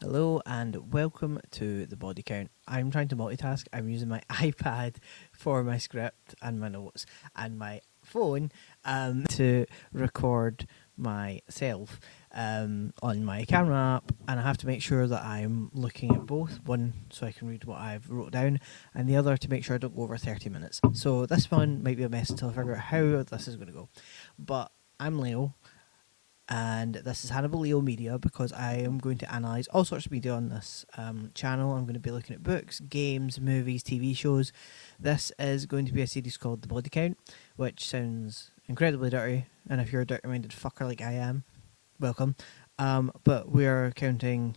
Hello and welcome to the body count. I'm trying to multitask. I'm using my iPad for my script and my notes and my phone to record myself on my camera app, and I have to make sure that I'm looking at both, one so I can read what I've wrote down and the other to make sure I don't go over 30 minutes. So this one might be a mess until I figure out how this is going to go. But I'm Leo, and this is Hannibal Leo Media because I am going to analyse all sorts of media on this channel. I'm going to be looking at books, games, movies, TV shows. This is going to be a series called The Body Count, which sounds incredibly dirty, and if you're a dirty-minded fucker like I am, welcome. But we're counting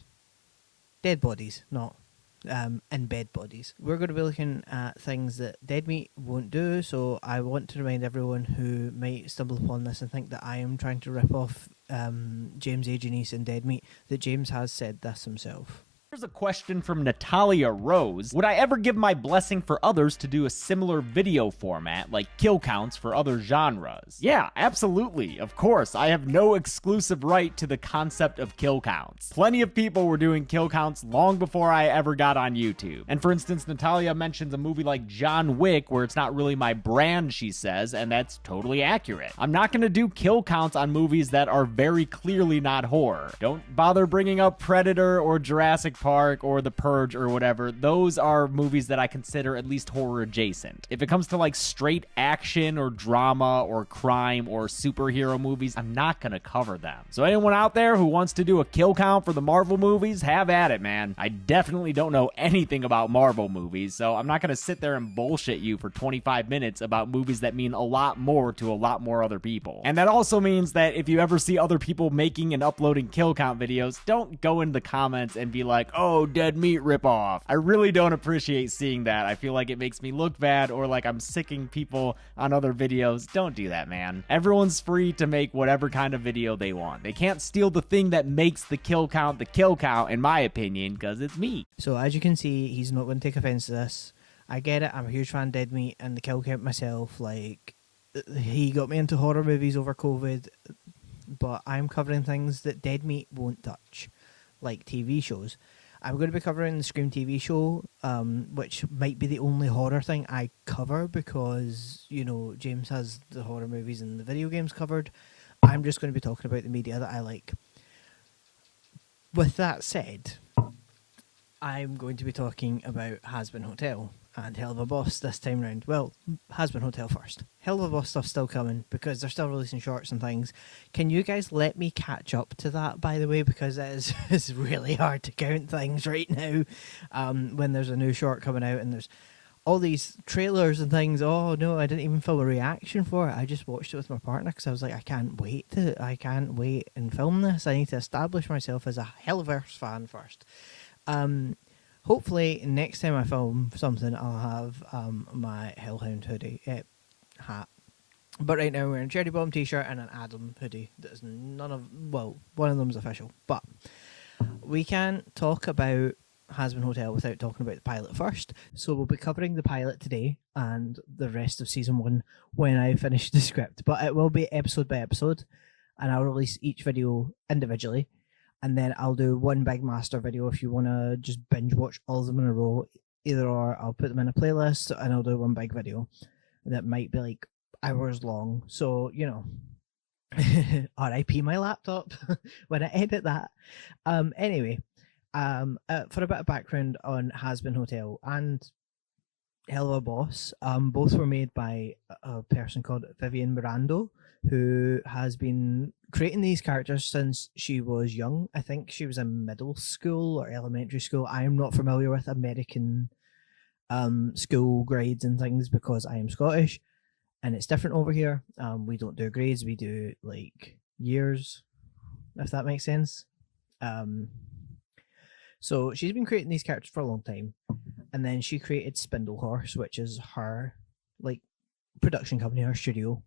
dead bodies, not in bed bodies. We're going to be looking at things that dead meat won't do, so I want to remind everyone who might stumble upon this and think that I am trying to rip off James A. Janice and Dead Meat, that James has said this himself. Here's a question from Natalia Rose. Would I ever give my blessing for others to do a similar video format, like kill counts for other genres? Yeah, absolutely. Of course, I have no exclusive right to the concept of kill counts. Plenty of people were doing kill counts long before I ever got on YouTube. And for instance, Natalia mentions a movie like John Wick, where it's not really my brand, she says, and that's totally accurate. I'm not gonna do kill counts on movies that are very clearly not horror. Don't bother bringing up Predator or Jurassic Park or The Purge or whatever. Those are movies that I consider at least horror adjacent. If it comes to like straight action or drama or crime or superhero movies, I'm not gonna cover them. So anyone out there who wants to do a kill count for the Marvel movies, have at it, man. I definitely don't know anything about Marvel movies, so I'm not gonna sit there and bullshit you for 25 minutes about movies that mean a lot more to a lot more other people. And that also means that if you ever see other people making and uploading kill count videos, don't go in the comments and be like, oh, dead meat ripoff. I really don't appreciate seeing that. I feel like it makes me look bad, or like I'm sicking people on other videos. Don't do that, man. Everyone's free to make whatever kind of video they want. They can't steal the thing that makes the kill count, in my opinion, because it's me. So as you can see, he's not going to take offence to this. I get it. I'm a huge fan of Dead Meat and the kill count myself. Like, he got me into horror movies over COVID, but I'm covering things that Dead Meat won't touch, like TV shows. I'm going to be covering the Scream TV show, which might be the only horror thing I cover because, you know, James has the horror movies and the video games covered. I'm just going to be talking about the media that I like. With that said, I'm going to be talking about Hazbin Hotel and Hell of a Boss this time round. Well, Hazbin Hotel first. Hell of a Boss stuff's still coming because they're still releasing shorts and things. Can you guys let me catch up to that, by the way, because it's really hard to count things right now when there's a new short coming out and there's all these trailers and things. Oh no, I didn't even film a reaction for it. I just watched it with my partner because I was like, I can't wait and film this. I need to establish myself as a Hellverse fan first. Hopefully next time I film something, I'll have my Hellhound hoodie hat. But right now we're wearing a Cherry Bomb t-shirt and an Adam hoodie. That is one of them's official. But we can't talk about Hazbin Hotel without talking about the pilot first. So we'll be covering the pilot today and the rest of season 1 when I finish the script. But it will be episode by episode, and I'll release each video individually. And then I'll do one big master video if you want to just binge watch all of them in a row. Either or, I'll put them in a playlist and I'll do one big video that might be like hours long. So, you know, RIP my laptop when I edit that. Anyway, for a bit of background on Hazbin Hotel and Hell of a Boss, both were made by a person called Vivian Mirando, who has been creating these characters since she was young. I think she was in middle school or elementary school. I am not familiar with American school grades and things because I am Scottish and it's different over here. We don't do grades, we do like years, if that makes sense. So she's been creating these characters for a long time, and then she created Spindle Horse, which is her like production company, her studio,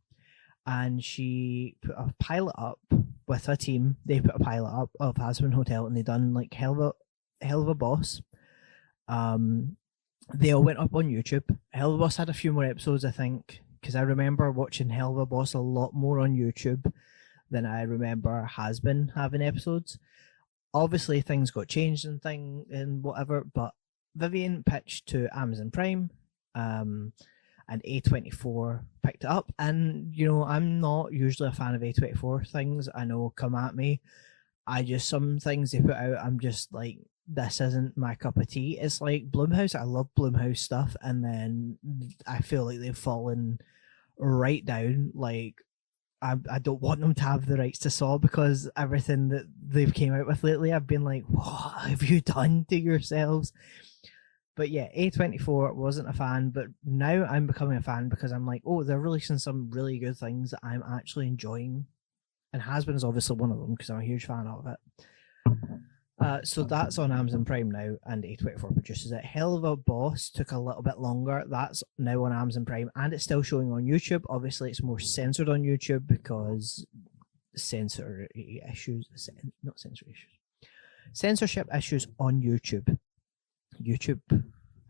and she put a pilot up with a team. They put a pilot up of Hazbin Hotel, and they done like Hell of a Boss. They all went up on YouTube. Hell of a Boss had a few more episodes, I think, because I remember watching Hell of a Boss a lot more on YouTube than I remember Hazbin having episodes. Obviously, things got changed and whatever, but Vivian pitched to Amazon Prime, and A24 picked it up. And I'm not usually a fan of A24 things. I know, come at me. Some things they put out, I'm just like, this isn't my cup of tea. It's like Blumhouse. I love Blumhouse stuff, and then I feel like they've fallen right down. Like, I don't want them to have the rights to Saw, because everything that they've came out with lately, I've been like, what have you done to yourselves? But yeah, A24 wasn't a fan, but now I'm becoming a fan, because I'm like, oh, they're releasing some really good things that I'm actually enjoying. And Hazbin is obviously one of them, because I'm a huge fan of it. So that's on Amazon Prime now, and A24 produces it. Hell of a Boss took a little bit longer. That's now on Amazon Prime, and it's still showing on YouTube. Obviously, it's more censored on YouTube because censorship issues on YouTube. YouTube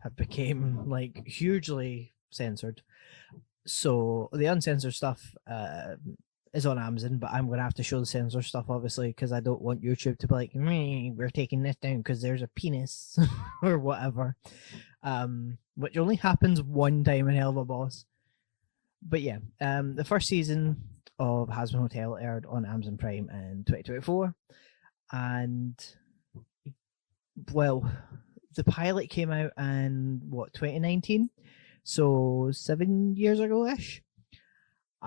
have become like hugely censored. So the uncensored stuff is on Amazon, but I'm going to have to show the censored stuff, obviously, because I don't want YouTube to be like, we're taking this down because there's a penis or whatever, which only happens one time in Hell of a Boss. But yeah, the first season of Hazbin Hotel aired on Amazon Prime in 2024, and well, the pilot came out in 2019, so 7 years ago-ish.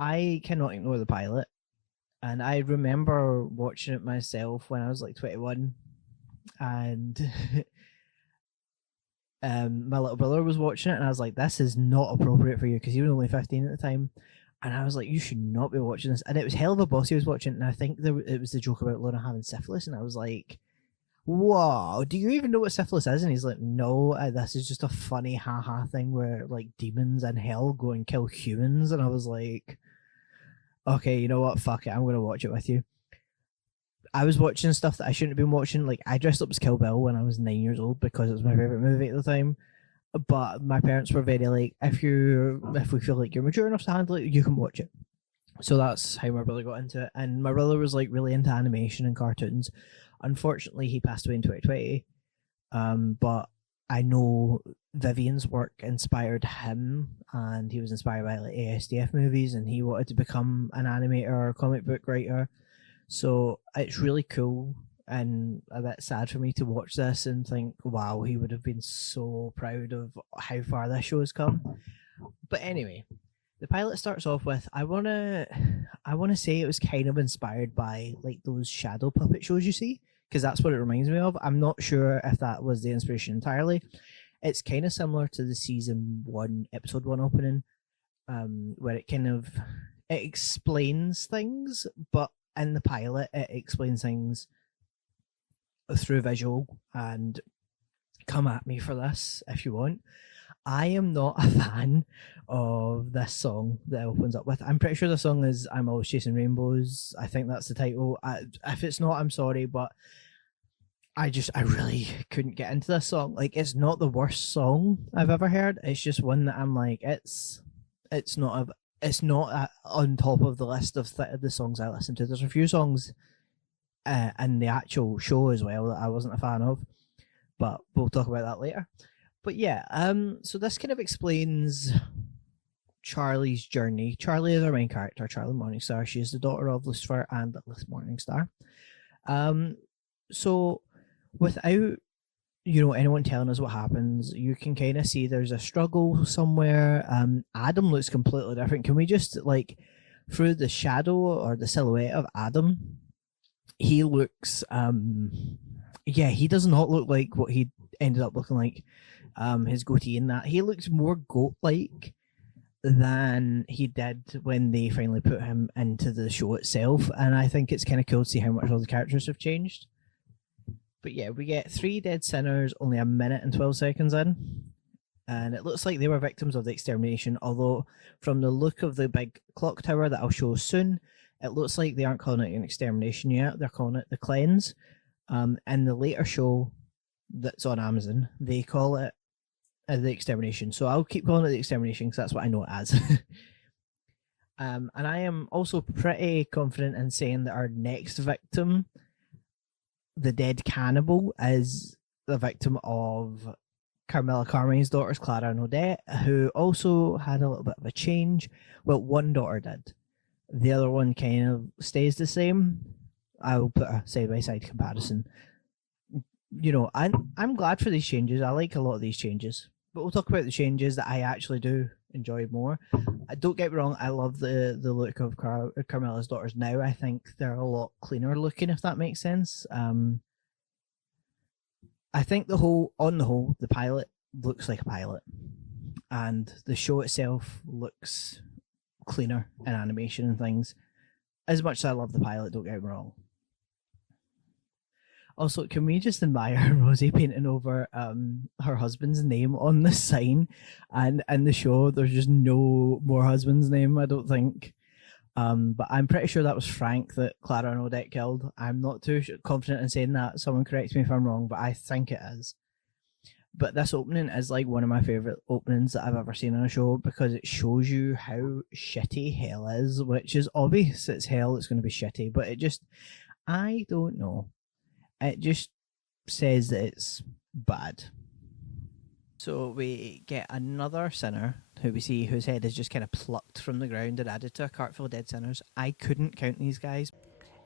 I cannot ignore the pilot, and I remember watching it myself when I was like 21, and my little brother was watching it, and I was like, this is not appropriate for you, because he was only 15 at the time, and I was like, you should not be watching this. And it was Hell of a Boss he was watching, and I think it was the joke about Lorna having syphilis, and I was like, whoa, do you even know what syphilis is? And he's like, no, this is just a funny haha thing where like demons in hell go and kill humans. And I was like, okay, you know what, fuck it, I'm gonna watch it with you. I was watching stuff that I shouldn't have been watching. Like, I dressed up as Kill Bill when I was 9 years old because it was my favorite movie at the time, but my parents were very like, if we feel like you're mature enough to handle it, you can watch it. So that's how my brother got into it. And my brother was like really into animation and cartoons. Unfortunately, he passed away in 2020. But I know Vivian's work inspired him, and he was inspired by like ASDF movies, and he wanted to become an animator or comic book writer. So it's really cool and a bit sad for me to watch this and think, wow, he would have been so proud of how far this show has come. But anyway, the pilot starts off with, I wanna say it was kind of inspired by like those shadow puppet shows you see, because that's what it reminds me of. I'm not sure if that was the inspiration entirely. It's kind of similar to the season 1, episode 1 opening, where it explains things, but in the pilot it explains things through visual. And come at me for this if you want. I am not a fan of this song that it opens up with. I'm pretty sure the song is I'm Always Chasing Rainbows. I think that's the title. If it's not, I'm sorry, but I really couldn't get into this song. Like, it's not the worst song I've ever heard. It's just one that I'm like, it's not on top of the list of the songs I listen to. There's a few songs in the actual show as well that I wasn't a fan of, but we'll talk about that later. But yeah, so this kind of explains Charlie's journey. Charlie is our main character, Charlie Morningstar. She is the daughter of Lucifer and Lilith Morningstar. So without anyone telling us what happens, you can kind of see there's a struggle somewhere. Adam looks completely different. Can we just like through the shadow or the silhouette of Adam, he looks he does not look like what he ended up looking like. His goatee and that, he looks more goat-like than he did when they finally put him into the show itself, and I think it's kind of cool to see how much all the characters have changed. But yeah, we get 3 dead sinners only 1 minute and 12 seconds in, and it looks like they were victims of the extermination, although from the look of the big clock tower that I'll show soon, it looks like they aren't calling it an extermination yet, they're calling it the cleanse. In the later show that's on Amazon, they call it the extermination, so I'll keep calling it the extermination because that's what I know it as. And I am also pretty confident in saying that our next victim the dead cannibal is the victim of Carmilla Carmine's daughters, Clara and Odette, who also had a little bit of a change. Well, one daughter did. The other one kind of stays the same. I will put a side by side comparison. You know, I'm glad for these changes. I like a lot of these changes, but we'll talk about the changes that I actually do enjoy more. Don't get me wrong, I love the look of Carmella's daughters now. I think they're a lot cleaner looking, if that makes sense. I think on the whole, the pilot looks like a pilot, and the show itself looks cleaner in animation and things. As much as I love the pilot, don't get me wrong. Also, can we just admire Rosie painting over her husband's name on the sign, and in the show there's just no more husband's name, I don't think. But I'm pretty sure that was Frank that Clara and Odette killed. I'm not too confident in saying that. Someone correct me if I'm wrong, but I think it is. But this opening is like one of my favorite openings that I've ever seen on a show, because it shows you how shitty hell is, which is obvious. It's hell, it's going to be shitty, but it just, I don't know. It just says that it's bad. So we get another sinner who we see whose head is just kind of plucked from the ground and added to a cart full of dead sinners. I couldn't count these guys.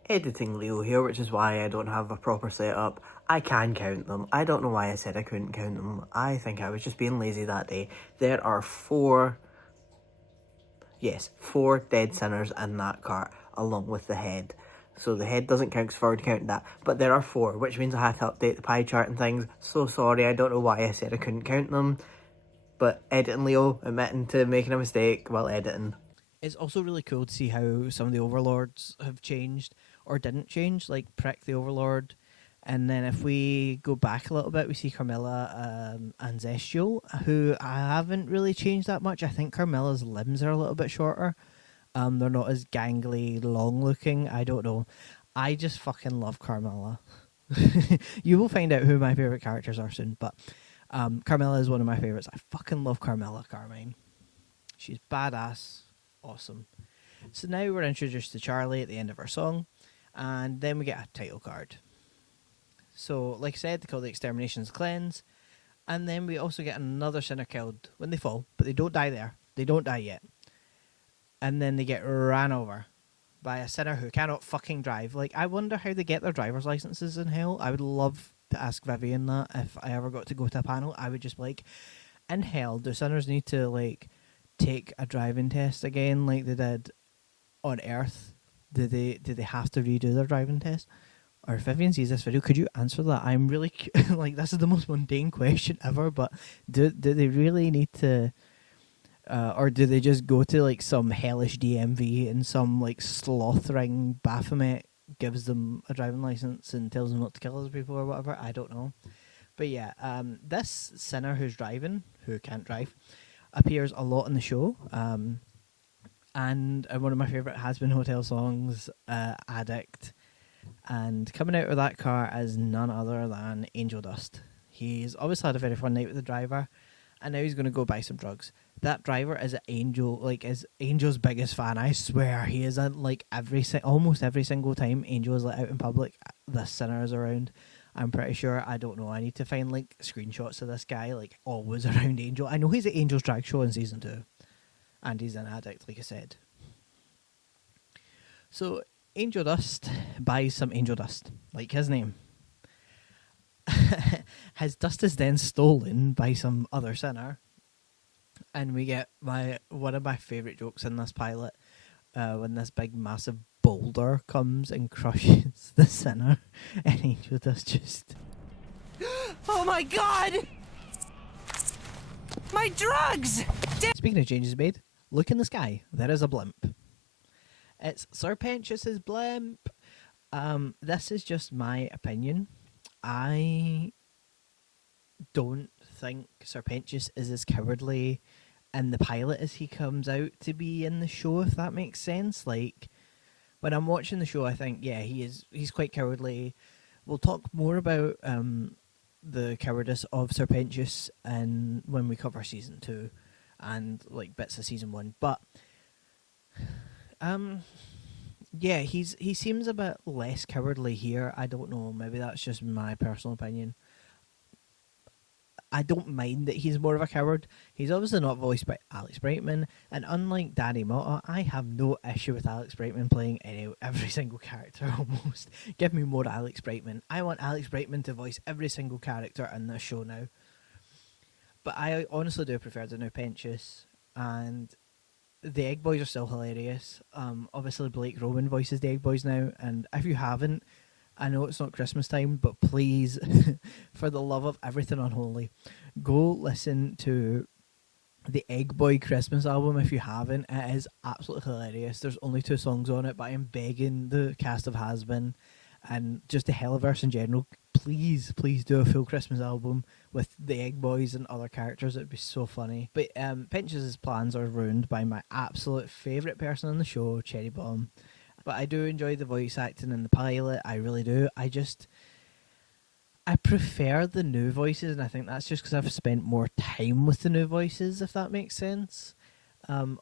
Editing Leo here, which is why I don't have a proper setup. I can count them. I don't know why I said I couldn't count them. I think I was just being lazy that day. There are four dead sinners in that cart, along with the head. So the head doesn't count because I've already counted that. But there are four, which means I have to update the pie chart and things. So sorry, I don't know why I said I couldn't count them. But editing Leo, admitting to making a mistake while editing. It's also really cool to see how some of the overlords have changed or didn't change, like Prick the Overlord. And then if we go back a little bit, we see Carmilla and Zestial, who I haven't really changed that much. I think Carmilla's limbs are a little bit shorter. They're not as gangly, long-looking. I don't know. I just fucking love Carmilla. You will find out who my favourite characters are soon, but Carmilla is one of my favourites. I fucking love Carmilla Carmine. She's badass. Awesome. So now we're introduced to Charlie at the end of our song, and then we get a title card. So, like I said, they call the Extermination's Cleanse, and then we also get another sinner killed when they fall, but they don't die there. They don't die yet. And then they get ran over by a sinner who cannot fucking drive. Like, I wonder how they get their driver's licenses in hell. I would love to ask Vivian that if I ever got to go to a panel. I would just be like, in hell, do sinners need to, like, take a driving test again like they did on Earth? Do they have to redo their driving test? Or if Vivian sees this video, could you answer that? I'm really like, this is the most mundane question ever, but do they really need to, or do they just go to like some hellish DMV and some like slothering Baphomet gives them a driving license and tells them not to kill other people or whatever? I don't know. But yeah, this sinner who can't drive, appears a lot in the show. And one of my favourite Hazbin Hotel songs, Addict. And coming out of that car is none other than Angel Dust. He's obviously had a very fun night with the driver, and now he's going to go buy some drugs. That driver is Angel's biggest fan. I swear, he is at like almost every single time Angel is let out in public, the sinner is around. I'm pretty sure. I don't know. I need to find like screenshots of this guy like always around Angel. I know he's at Angel's drag show in season 2, and he's an addict, like I said. So Angel Dust buys some Angel Dust, like his name. His dust is then stolen by some other sinner, and we get one of my favourite jokes in this pilot, when this big massive boulder comes and crushes the sinner, and Angel Dust just, oh my god! My drugs! Speaking of changes made, look in the sky. There is a blimp. It's Serpentius's blimp. This is just my opinion. I don't think Serpentius is as cowardly in the pilot as he comes out to be in the show, if that makes sense. Like, when I'm watching the show, I think, yeah, he's quite cowardly. We'll talk more about the cowardice of Serpentius when we cover season 2 and like bits of season 1. But Yeah, he seems a bit less cowardly here. I don't know. Maybe that's just my personal opinion. I don't mind that he's more of a coward. He's obviously not voiced by Alex Brightman, and unlike Danny Motta, I have no issue with Alex Brightman playing every single character almost. Give me more Alex Brightman. I want Alex Brightman to voice every single character in this show now. But I honestly do prefer the new Penchus, and the Egg Boys are still hilarious. Obviously Blake Roman voices the Egg Boys now, and if you haven't, I know it's not Christmas time, but please, for the love of everything unholy, go listen to the Egg Boy Christmas album if you haven't. It is absolutely hilarious. There's only 2 songs on it, but I'm begging the cast of Hazbin and just the Helliverse in general, please do a full Christmas album with the Egg Boys and other characters. It'd be so funny. But Pinch's plans are ruined by my absolute favourite person on the show, Cherry Bomb. But I do enjoy the voice acting in the pilot. I really do. I prefer the new voices, and I think that's just because I've spent more time with the new voices, if that makes sense.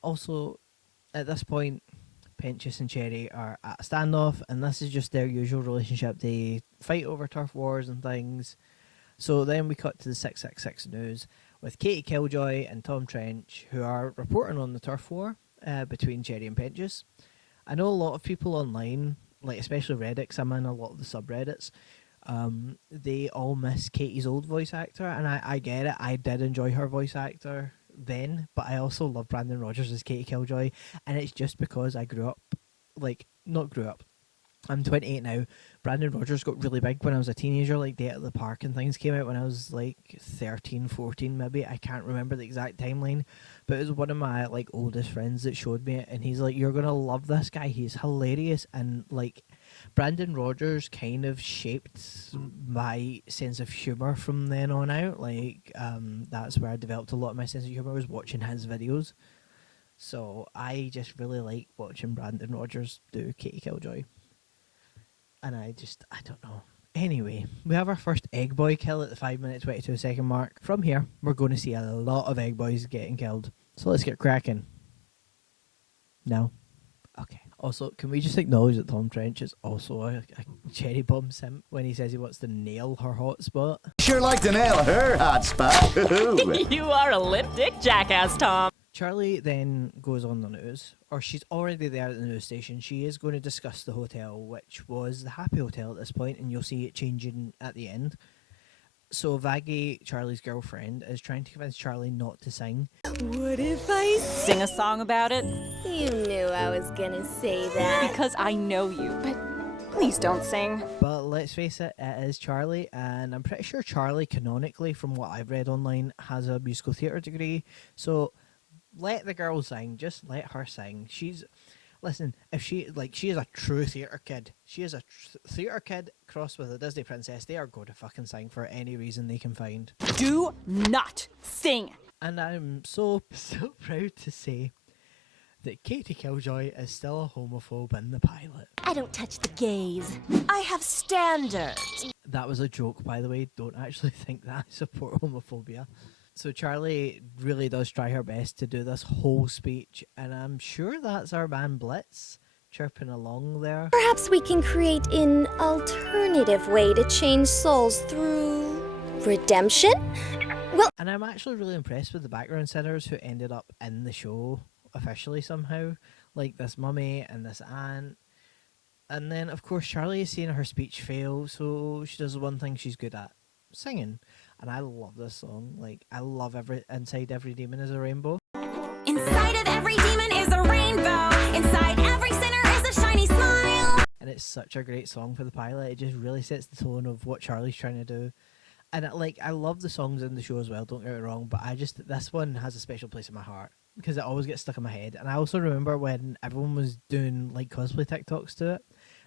Also, at this point, Penchus and Cherry are at a standoff, and this is just their usual relationship. They fight over turf wars and things. So then we cut to the 666 news with Katie Killjoy and Tom Trench, who are reporting on the turf war between Cherry and Penchus. I know a lot of people online, like especially Reddit, 'cause I'm in a lot of the subreddits, they all miss Katie's old voice actor, and I get it. I did enjoy her voice actor then, but I also love Brandon Rogers as Katie Killjoy, and it's just because I grew up, not grew up. I'm 28 now. Brandon Rogers got really big when I was a teenager, like Day at the Park and things came out when I was like 13, 14 maybe. I can't remember the exact timeline, but it was one of my like oldest friends that showed me it, and he's like, "You're gonna love this guy. He's hilarious." And like Brandon Rogers kind of shaped my sense of humor from then on out. Like that's where I developed a lot of my sense of humor, was watching his videos. So I just really like watching Brandon Rogers do Katie Killjoy. And I don't know. Anyway, we have our first Egg Boy kill at the 5-minute 22-second mark. From here, we're going to see a lot of Egg Boys getting killed. So let's get cracking. No? Okay. Also, can we just acknowledge that Tom Trench is also a cherry bomb simp when he says he wants to nail her hot spot? Sure like to nail her hot spot. You are a lip dick jackass, Tom. Charlie then goes on the news, or she's already there at the news station. She is going to discuss the hotel, which was the Happy Hotel at this point, and you'll see it changing at the end. So Vaggie, Charlie's girlfriend, is trying to convince Charlie not to sing. What if I sing a song about it? You knew I was gonna say that. Because I know you, but please don't sing. But let's face it, it is Charlie, and I'm pretty sure Charlie, canonically, from what I've read online, has a musical theatre degree. So let the girl sing. Just let her sing. Listen, if she is a true theatre kid. She is a theatre kid crossed with a Disney princess. They are going to fucking sing for any reason they can find. Do not sing. And I'm so proud to say that Katie Killjoy is still a homophobe in the pilot. I don't touch the gays. I have standards. That was a joke, by the way. Don't actually think that I support homophobia. So Charlie really does try her best to do this whole speech, and I'm sure that's our man Blitz chirping along there. Perhaps we can create an alternative way to change souls through redemption? Well, And I'm actually really impressed with the background singers who ended up in the show officially somehow, like this mummy and this aunt. And then, of course, Charlie is seeing her speech fail, so she does the one thing she's good at, singing. And I love this song. Like, I love Inside Every Demon is a Rainbow. Inside of every demon is a rainbow. Inside every sinner is a shiny smile. And it's such a great song for the pilot. It just really sets the tone of what Charlie's trying to do. And I love the songs in the show as well, don't get me wrong, but this one has a special place in my heart because it always gets stuck in my head. And I also remember when everyone was doing like cosplay TikToks to it,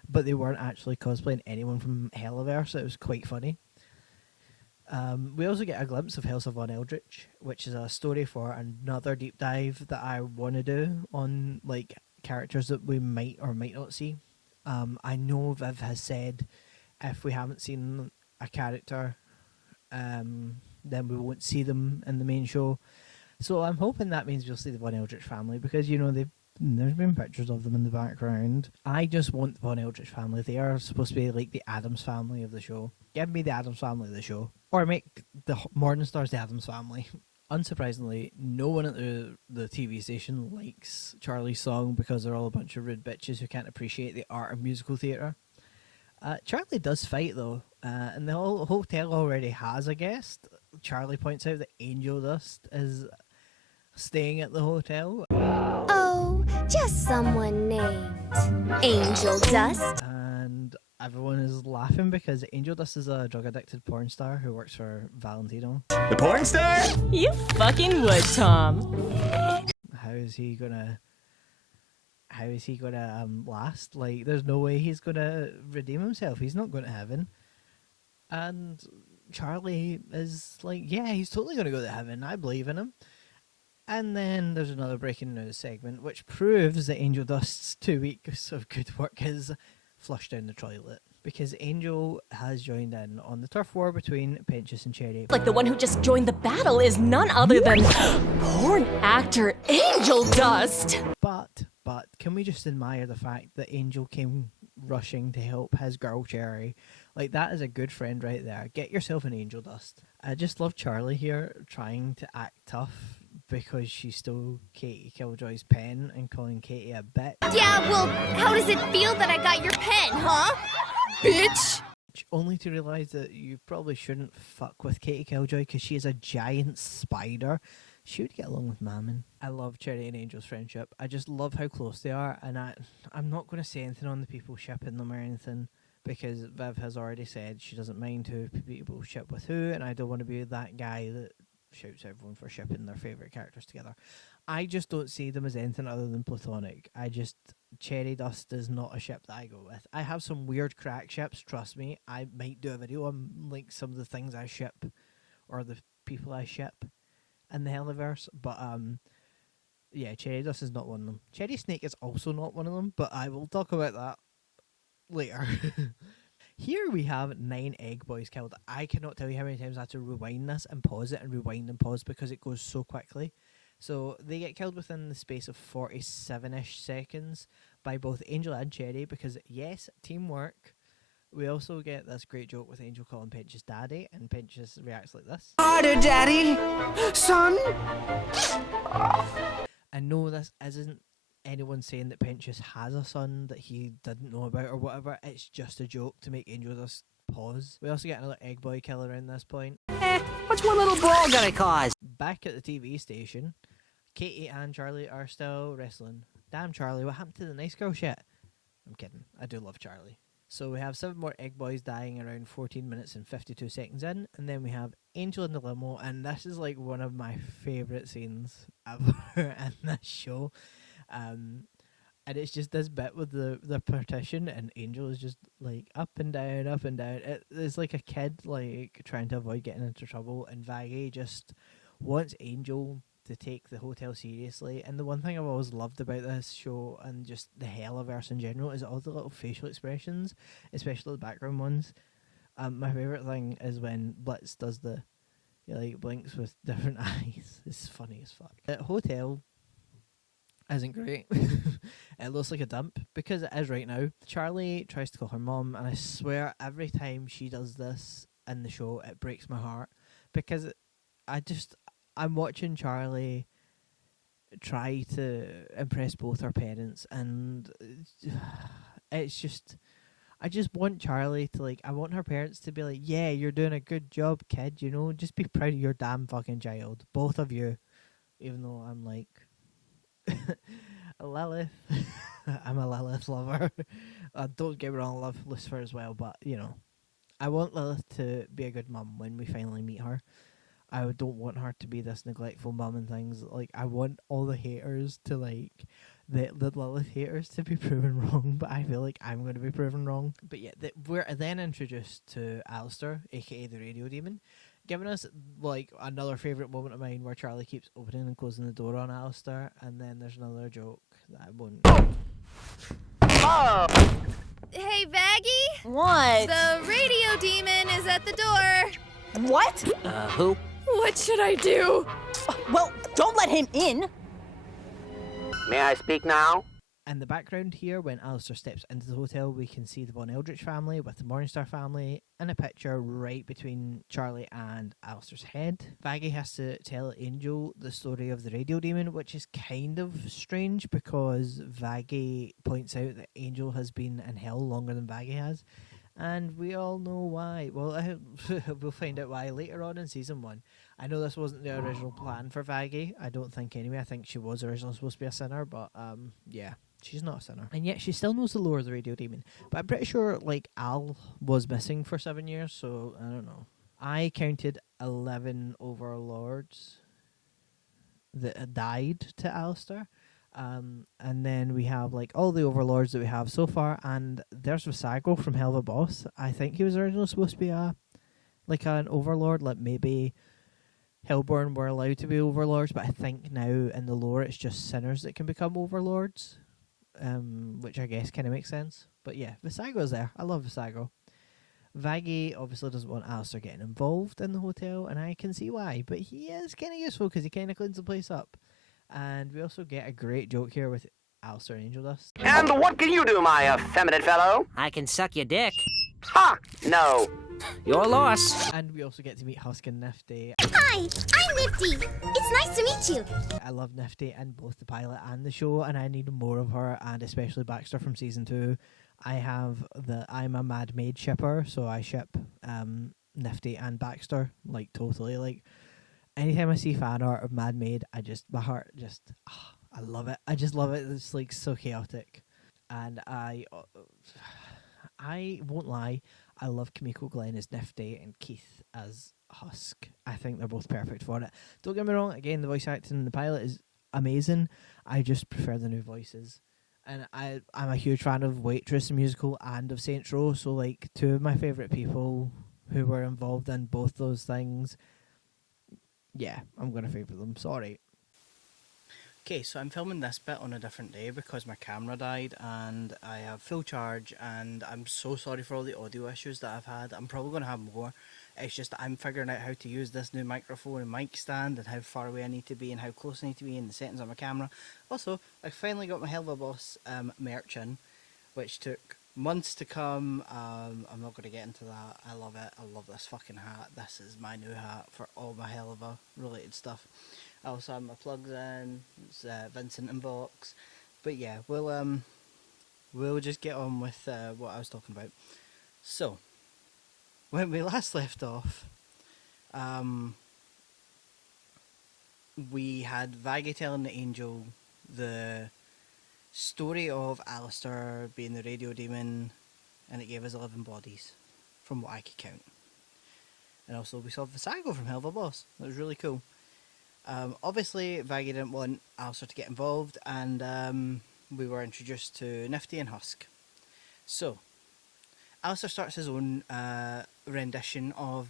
but they weren't actually cosplaying anyone from Helliverse, so it was quite funny. We also get a glimpse of Elsa von Eldritch, which is a story for another deep dive that I want to do on like characters that we might or might not see. I know Viv has said if we haven't seen a character, then we won't see them in the main show. So I'm hoping that means we'll see the Von Eldritch family because, you know, they've And there's been pictures of them in the background. I just want the Von Eldritch family. They are supposed to be like the Addams family of the show. Give me the Addams family of the show. Or make the Morningstars the Addams family. Unsurprisingly, no one at the TV station likes Charlie's song because they're all a bunch of rude bitches who can't appreciate the art of musical theatre. Charlie does fight though, and the whole hotel already has a guest. Charlie points out that Angel Dust is staying at the hotel. Oh, just someone named Angel Dust. And everyone is laughing because Angel Dust is a drug-addicted porn star who works for Valentino. The porn star? You fucking would, Tom. How is he gonna last? Like, there's no way he's gonna redeem himself. He's not going to heaven. And Charlie is like, yeah, he's totally gonna go to heaven. I believe in him. And then there's another breaking news segment which proves that Angel Dust's 2 weeks of good work is flushed down the toilet. Because Angel has joined in on the turf war between Penchus and Cherry. Like the one who just joined the battle is none other than porn actor Angel Dust. But can we just admire the fact that Angel came rushing to help his girl Cherry? Like, that is a good friend right there. Get yourself an Angel Dust. I just love Charlie here trying to act tough because she stole Katie Killjoy's pen and calling Katie a bitch. Yeah, well, how does it feel that I got your pen, huh? Bitch! Only to realise that you probably shouldn't fuck with Katie Killjoy because she is a giant spider. She would get along with Mammon. I love Cherry and Angel's friendship. I just love how close they are, and I'm not going to say anything on the people shipping them or anything because Viv has already said she doesn't mind who people ship with who, and I don't want to be that guy that shouts everyone for shipping their favourite characters together. I just don't see them as anything other than platonic. Cherry Dust is not a ship that I go with. I have some weird crack ships, trust me. I might do a video on like some of the things I ship or the people I ship in the Helliverse, but yeah, Cherry Dust is not one of them. Cherry Snake is also not one of them, but I will talk about that later. Here we have 9 egg boys killed. I cannot tell you how many times I had to rewind this and pause it and rewind and pause because it goes so quickly. So they get killed within the space of 47-ish seconds by both Angel and Cherry because, yes, teamwork. We also get this great joke with Angel calling Penchus daddy, and Penchus reacts like this. Harder, daddy! Son! I know this isn't anyone saying that Penchus has a son that he didn't know about or whatever. It's just a joke to make Angel just pause. We also get another egg boy killer around this point. What's one little brawl gonna cause? Back at the TV station, Katie and Charlie are still wrestling. Damn, Charlie, what happened to the nice girl shit? I'm kidding. I do love Charlie. So we have 7 more egg boys dying around 14 minutes and 52 seconds in, and then we have Angel in the limo, and this is like one of my favourite scenes ever in this show. And it's just this bit with the partition, and Angel is just like up and down, up and down. It's like a kid like trying to avoid getting into trouble, and Vaggie just wants Angel to take the hotel seriously. And the one thing I've always loved about this show and just the Helliverse in general is all the little facial expressions, especially the background ones. My favourite thing is when Blitz does he like blinks with different eyes. It's funny as fuck. The hotel isn't great. It looks like a dump because it is right now. Charlie tries to call her mom, and I swear every time she does this in the show it breaks my heart because I'm watching Charlie try to impress both her parents, and it's just, I just want Charlie to I want her parents to be like, yeah, you're doing a good job, kid, just be proud of your damn fucking child, both of you, even though I'm like a Lilith. I'm a Lilith lover. Don't get me wrong, I love Lucifer as well, but I want Lilith to be a good mum when we finally meet her. I don't want her to be this neglectful mum and things. I want all the haters to the Lilith haters to be proven wrong, but I feel like I'm going to be proven wrong. But yeah, we're then introduced to Alistair, aka the Radio Demon, giving us another favourite moment of mine where Charlie keeps opening and closing the door on Alistair, and then there's another joke that I won't. Hey, Vaggie? What? The Radio Demon is at the door. What? Who? What should I do? Well, don't let him in. May I speak now? In the background here, when Alistair steps into the hotel, we can see the Von Eldritch family with the Morningstar family in a picture right between Charlie and Alistair's head. Vaggie has to tell Angel the story of the radio demon, which is kind of strange because Vaggie points out that Angel has been in hell longer than Vaggie has. And we all know why. Well, we'll find out why later on in season 1. I know this wasn't the original plan for Vaggie. I don't think anyway. I think she was originally supposed to be a sinner, but yeah, she's not a sinner. And yet she still knows the lore of the radio demon. But I'm pretty sure like Al was missing for 7 years, so I don't know. I counted 11 overlords that died to Alistair. And then we have like all the overlords that we have so far, and there's Visago from Hell of a Boss. I think he was originally supposed to be an overlord, like maybe Hellborn were allowed to be overlords, but I think now in the lore it's just sinners that can become overlords, which I guess kind of makes sense. But yeah, Visago's there. I love Visago. Vaggie obviously doesn't want Alistair getting involved in the hotel, and I can see why, but he is kind of useful because he kind of cleans the place up. And we also get a great joke here with Alistair and Angel Dust. And what can you do, my effeminate fellow? I can suck your dick. Ha! No. Your loss. And we also get to meet Husk and Nifty. Hi, I'm Nifty. It's nice to meet you. I love Nifty in both the pilot and the show, and I need more of her, and especially Baxter from season 2. I'm a Mad Maid shipper, so I ship Nifty and Baxter, like totally. Like anytime I see fan art of Mad Maid, my heart just, I love it. I just love it. It's like so chaotic, and I won't lie. I love Kimiko Glenn as Nifty and Keith as Husk. I think they're both perfect for it. Don't get me wrong, again, the voice acting in the pilot is amazing. I just prefer the new voices. And I'm a huge fan of Waitress the musical and of Saints Row, so like 2 of my favourite people who were involved in both those things, yeah, I'm going to favour them. Sorry. Okay, so I'm filming this bit on a different day because my camera died and I have full charge, and I'm so sorry for all the audio issues that I've had. I'm probably going to have more. It's just that I'm figuring out how to use this new microphone and mic stand and how far away I need to be and how close I need to be and the settings on my camera. Also, I finally got my Hell of a Boss merch in, which took months to come. I'm not going to get into that. I love it. I love this fucking hat. This is my new hat for all my Hell of a related stuff. I also have my plugs in. It's Vincent and Vox. But yeah, we'll just get on with what I was talking about. So, when we last left off, we had Vaggie telling the Angel the story of Alistair being the radio demon, and it gave us 11 bodies, from what I could count. And also we saw Visago from Hell of a Boss. That was really cool. Obviously, Vaggie didn't want Alistair to get involved, and we were introduced to Nifty and Husk. So, Alistair starts his own rendition of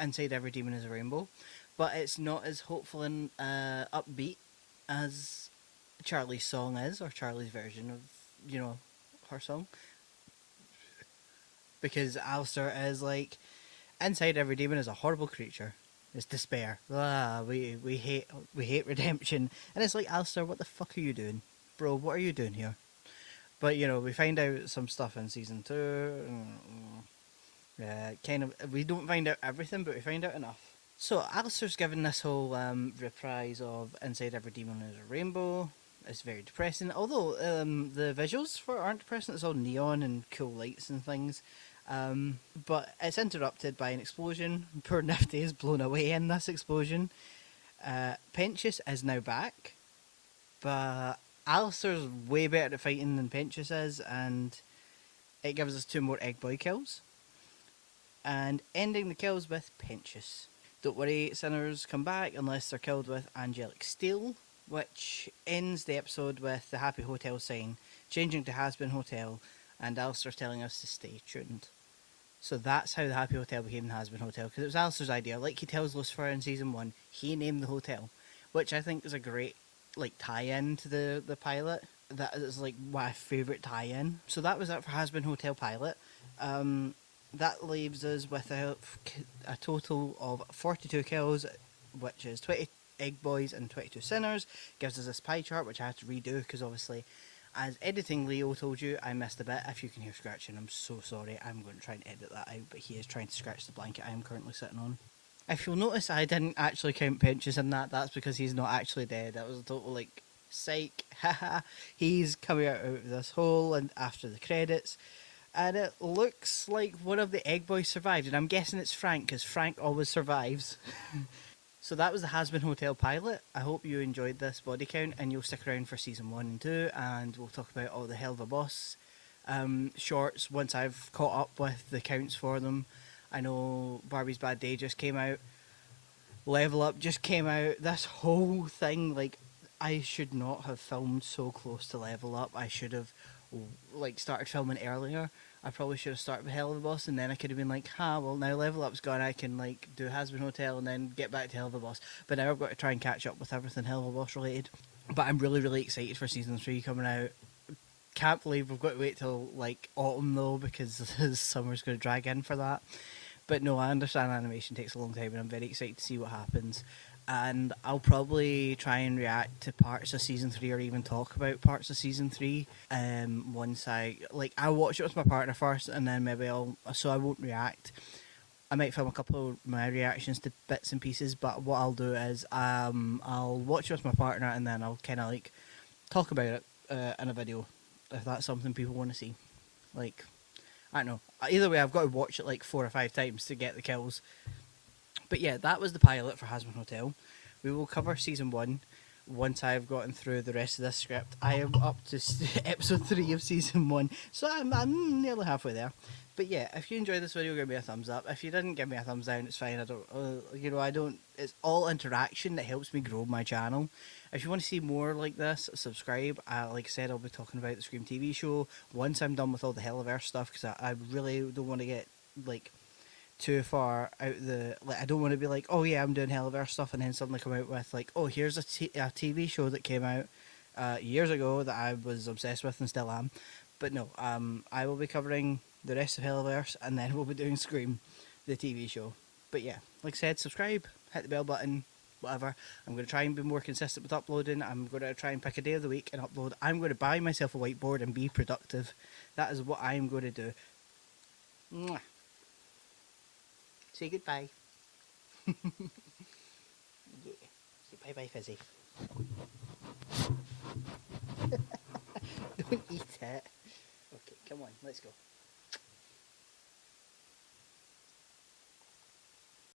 Inside Every Demon is a Rainbow, but it's not as hopeful and upbeat as Charlie's song is, or Charlie's version of, her song. Because Alistair is like, inside every demon is a horrible creature. It's despair. We hate redemption. And it's like, Alistair, what the fuck are you doing? Bro, what are you doing here? But, we find out some stuff in season 2. We don't find out everything, but we find out enough. So, Alistair's given this whole reprise of Inside Every Demon is a Rainbow. It's very depressing. Although, the visuals for it aren't depressing. It's all neon and cool lights and things. But it's interrupted by an explosion. Poor Nifty is blown away in this explosion. Pentious is now back, but Alistair's way better at fighting than Pentious is, and it gives us 2 more Egg Boy kills. And ending the kills with Pentious. Don't worry, sinners come back unless they're killed with Angelic Steel, which ends the episode with the Happy Hotel sign changing to Hazbin Hotel, and Alistair telling us to stay tuned. So that's how the Happy Hotel became the Hazbin Hotel, because it was Alistair's idea. Like he tells Lucifer in season 1, he named the hotel, which I think is a great tie-in to the pilot. That is my favourite tie-in. So that was it for Hazbin Hotel pilot. That leaves us with a total of 42 kills, which is Egg Boys and 22 Sinners. Gives us this pie chart, which I had to redo because obviously, as editing Leo told you, I missed a bit. If you can hear scratching, I'm so sorry. I'm going to try and edit that out, but he is trying to scratch the blanket I am currently sitting on. If you'll notice, I didn't actually count Pinches in that. That's because he's not actually dead. That was a total, like, psych. Haha. He's coming out of this hole and after the credits. And it looks like one of the Egg Boys survived. And I'm guessing it's Frank, because Frank always survives. So that was the Hazbin Hotel pilot. I hope you enjoyed this body count and you'll stick around for season 1 and 2. And we'll talk about all the Hell of a Boss shorts once I've caught up with the counts for them. I know Barbie's Bad Day just came out. Level Up just came out. This whole thing, like, I should not have filmed so close to Level Up. I should have, like, started filming earlier. I probably should have started with Hell of a Boss, and then I could have been like, well, now Level Up's gone, I can, like, do Hazbin Hotel and then get back to Hell of a Boss. But now I've got to try and catch up with everything Hell of a Boss related. But I'm really, really excited for Season 3 coming out. Can't believe we've got to wait till, like, autumn, though, because the summer's going to drag in for that. But no, I understand animation takes a long time, and I'm very excited to see what happens. And I'll probably try and react to parts of Season 3 or even talk about parts of Season 3 once I'll watch it with my partner first, and then maybe I won't react. I might film a couple of my reactions to bits and pieces, but what I'll do is I'll watch it with my partner, and then I'll kind of, like, talk about it in a video, if that's something people want to see. Like, I don't know. Either way, I've got to watch it like 4 or 5 times to get the kills. But yeah, that was the pilot for Hazbin Hotel. We will cover season 1 once I've gotten through the rest of this script. I am up to episode 3 of season 1, so I'm nearly halfway there. But yeah, if you enjoyed this video, give me a thumbs up. If you didn't give me a thumbs down, it's fine. It's all interaction that helps me grow my channel. If you want to see more like this, subscribe. Like I said, I'll be talking about the Scream TV show once I'm done with all the Helliverse stuff, because I really don't want to get, like, too far out I don't want to be like, oh yeah, I'm doing Helliverse stuff, and then suddenly come out with, like, oh, here's a TV show that came out years ago that I was obsessed with and still am. But no, I will be covering the rest of Helliverse, and then we'll be doing Scream, the TV show. But yeah, like I said, subscribe, hit the bell button, whatever. I'm going to try and be more consistent with uploading. I'm going to try and pick a day of the week and upload. I'm going to buy myself a whiteboard and be productive. That is what I'm going to do. Mwah. Say goodbye. Yeah. Say bye-bye, Fizzy. Don't eat it. Okay, come on, let's go.